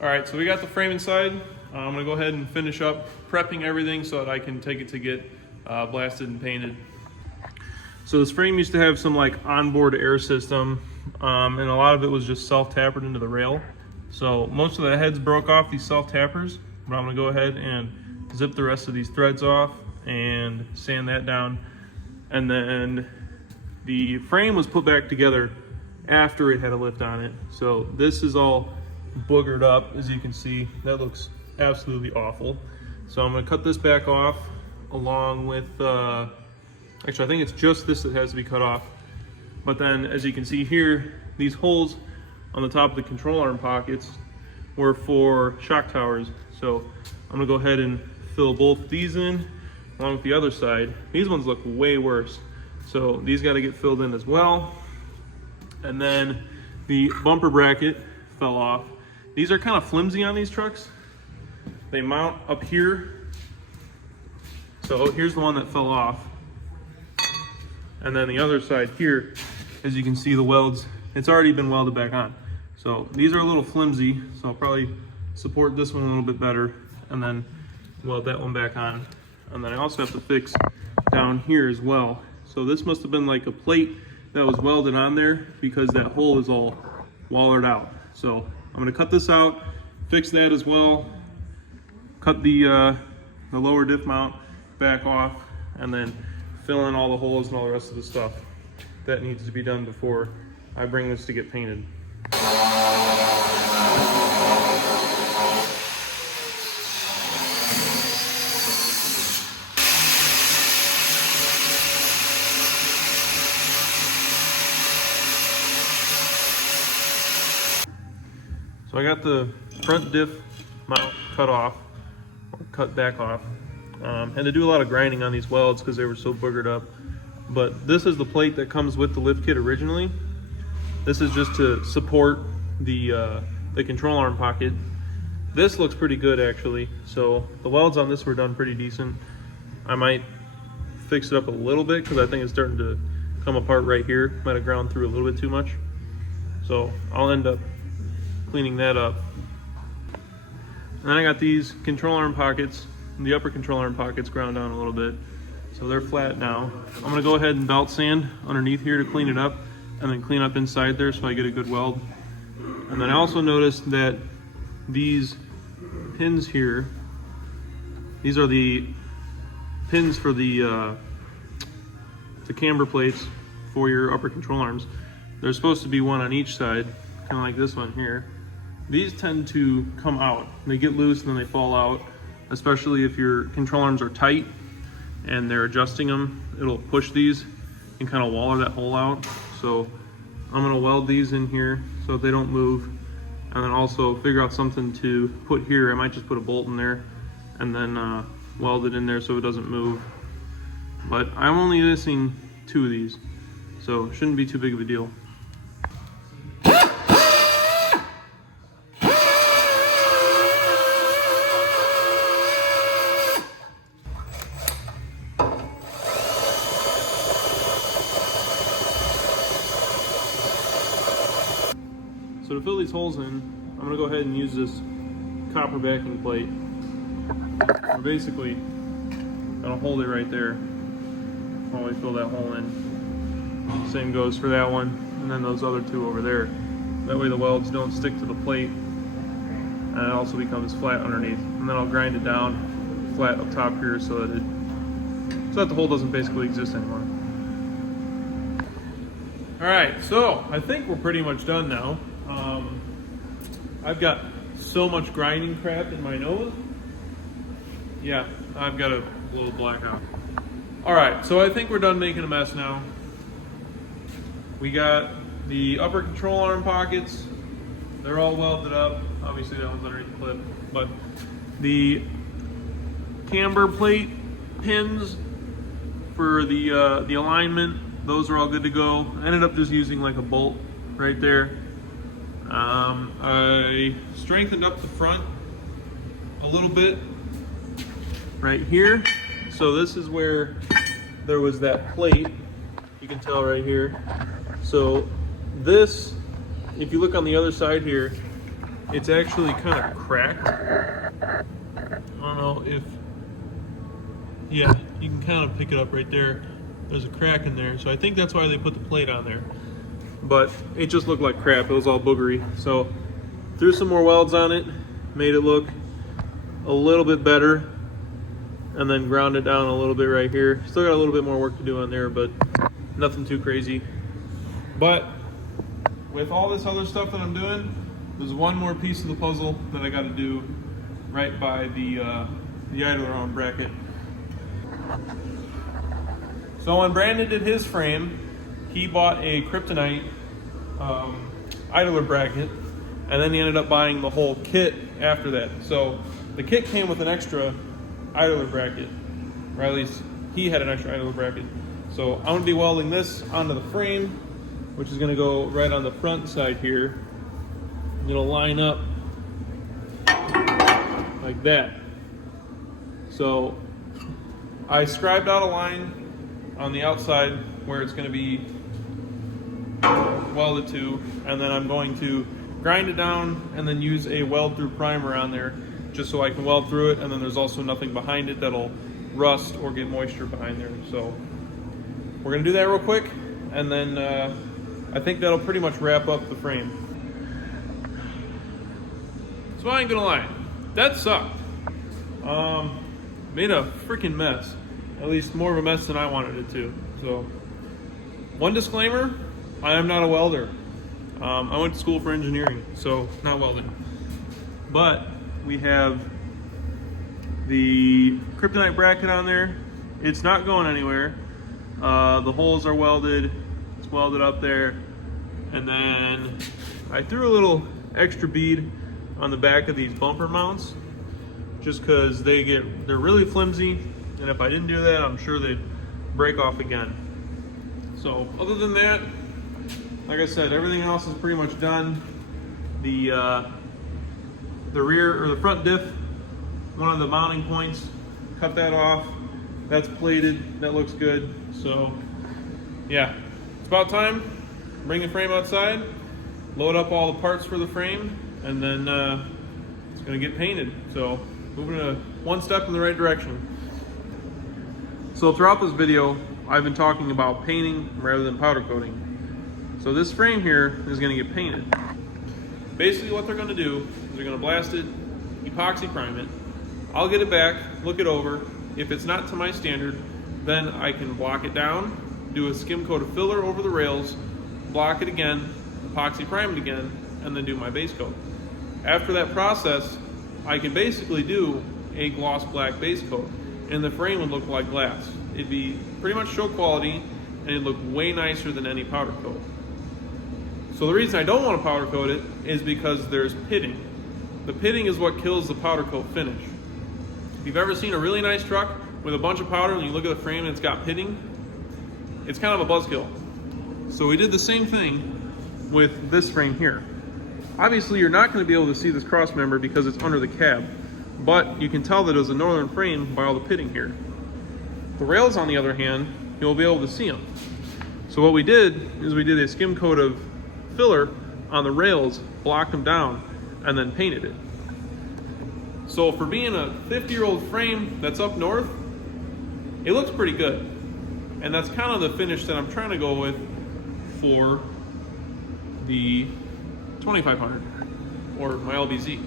All right, so we got the frame inside. I'm gonna go ahead and finish up prepping everything so that I can take it to get blasted and painted. So this frame used to have some like onboard air system, and a lot of it was just self-tapered into the rail. So most of the heads broke off these self-tappers, but I'm gonna go ahead and zip the rest of these threads off and sand that down. And then the frame was put back together after it had a lift on it. So this is all boogered up, as you can see. That looks absolutely awful. So I'm gonna cut this back off along with, actually I think it's just this that has to be cut off. But then as you can see here, these holes on the top of the control arm pockets were for shock towers. So I'm gonna go ahead and fill both these in along with the other side. These ones look way worse. So these gotta get filled in as well. And then the bumper bracket fell off. These are kind of flimsy on these trucks. They mount up here. So here's the one that fell off. And then the other side here, as you can see the welds, it's already been welded back on. So these are a little flimsy, so I'll probably support this one a little bit better and then weld that one back on. And then I also have to fix down here as well. So this must have been like a plate that was welded on there because that hole is all wallered out. So I'm gonna cut this out, fix that as well, cut the lower diff mount back off, and then fill in all the holes and all the rest of the stuff that needs to be done before I bring this to get painted. So I got the front diff mount cut off, or cut back off. Had to do a lot of grinding on these welds because they were so boogered up. But this is the plate that comes with the lift kit originally. This is just to support the control arm pocket. This looks pretty good actually. So the welds on this were done pretty decent. I might fix it up a little bit because I think it's starting to come apart right here. Might have ground through a little bit too much. So I'll end up cleaning that up. And then I got these control arm pockets, the upper control arm pockets ground down a little bit. So they're flat now. I'm gonna go ahead and belt sand underneath here to clean it up and then clean up inside there so I get a good weld. And then I also noticed that these pins here, these are the pins for the camber plates for your upper control arms. There's supposed to be one on each side, kind of like this one here. These tend to come out. They get loose and then they fall out, especially if your control arms are tight and they're adjusting them. It'll push these and kind of waller that hole out. So I'm gonna weld these in here so they don't move, and then also figure out something to put here. I might just put a bolt in there and then weld it in there so it doesn't move. But I'm only missing 2 of these, so it shouldn't be too big of a deal. So to fill these holes in, I'm gonna go ahead and use this copper backing plate. We're basically gonna hold it right there while we fill that hole in. Same goes for that one, and then those other 2 over there. That way the welds don't stick to the plate, and it also becomes flat underneath. And then I'll grind it down flat up top here so that the hole doesn't basically exist anymore. All right, so I think we're pretty much done now. I've got so much grinding crap in my nose. Yeah, I've got a little blackout. All right, so I think we're done making a mess now. We got the upper control arm pockets. They're all welded up. Obviously that one's underneath the clip, but the camber plate pins for the alignment, those are all good to go. I ended up just using like a bolt right there. I strengthened up the front a little bit right here. So this is where there was that plate, you can tell right here. So this, if you look on the other side here, it's actually kind of cracked. I don't know if, yeah, you can kind of pick it up right there. There's a crack in there, so I think that's why they put the plate on there. But it just looked like crap. It was all boogery. So threw some more welds on it, made it look a little bit better, and then ground it down a little bit right here. Still got a little bit more work to do on there, but nothing too crazy. But with all this other stuff that I'm doing, there's one more piece of the puzzle that I got to do right by the idler arm bracket. So when Brandon did his frame, he bought a kryptonite idler bracket, and then he ended up buying the whole kit after that. So the kit came with an extra idler bracket, or at least he had an extra idler bracket. So I'm going to be welding this onto the frame, which is going to go right on the front side here. It'll line up like that. So I scribed out a line on the outside where it's going to be welded to, and then I'm going to grind it down and then use a weld through primer on there just so I can weld through it, and then there's also nothing behind it that'll rust or get moisture behind there. So we're going to do that real quick, and then I think that'll pretty much wrap up the frame. So I ain't gonna lie, that sucked. Made a freaking mess. At least more of a mess than I wanted it to. So, one disclaimer, I am not a welder. I went to school for engineering, so not welding. But we have the kryptonite bracket on there. It's not going anywhere. The holes are welded. It's welded up there. And then I threw a little extra bead on the back of these bumper mounts, just because they're really flimsy, and if I didn't do that, I'm sure they'd break off again. So other than that, like I said, everything else is pretty much done. The rear or the front diff, one of the mounting points, cut that off. That's plated. That looks good. So yeah, it's about time. Bring the frame outside, load up all the parts for the frame, and then it's going to get painted. So moving one step in the right direction. So throughout this video, I've been talking about painting rather than powder coating. So this frame here is going to get painted. Basically what they're going to do is they're going to blast it, epoxy prime it. I'll get it back, look it over. If it's not to my standard, then I can block it down, do a skim coat of filler over the rails, block it again, epoxy prime it again, and then do my base coat. After that process, I can basically do a gloss black base coat, and the frame would look like glass. It'd be pretty much show quality, and it'd look way nicer than any powder coat. So the reason I don't want to powder coat it is because there's pitting. The pitting is what kills the powder coat finish. If you've ever seen a really nice truck with a bunch of powder and you look at the frame and it's got pitting, it's kind of a buzzkill. So we did the same thing with this frame here. Obviously you're not going to be able to see this cross member because it's under the cab, but you can tell that it was a northern frame by all the pitting here. The rails, on the other hand, you'll be able to see them. So what we did is we did a skim coat of filler on the rails, blocked them down, and then painted it. So for being a 50-year-old frame that's up north, it looks pretty good. And that's kind of the finish that I'm trying to go with for the 2500 or my LBZ.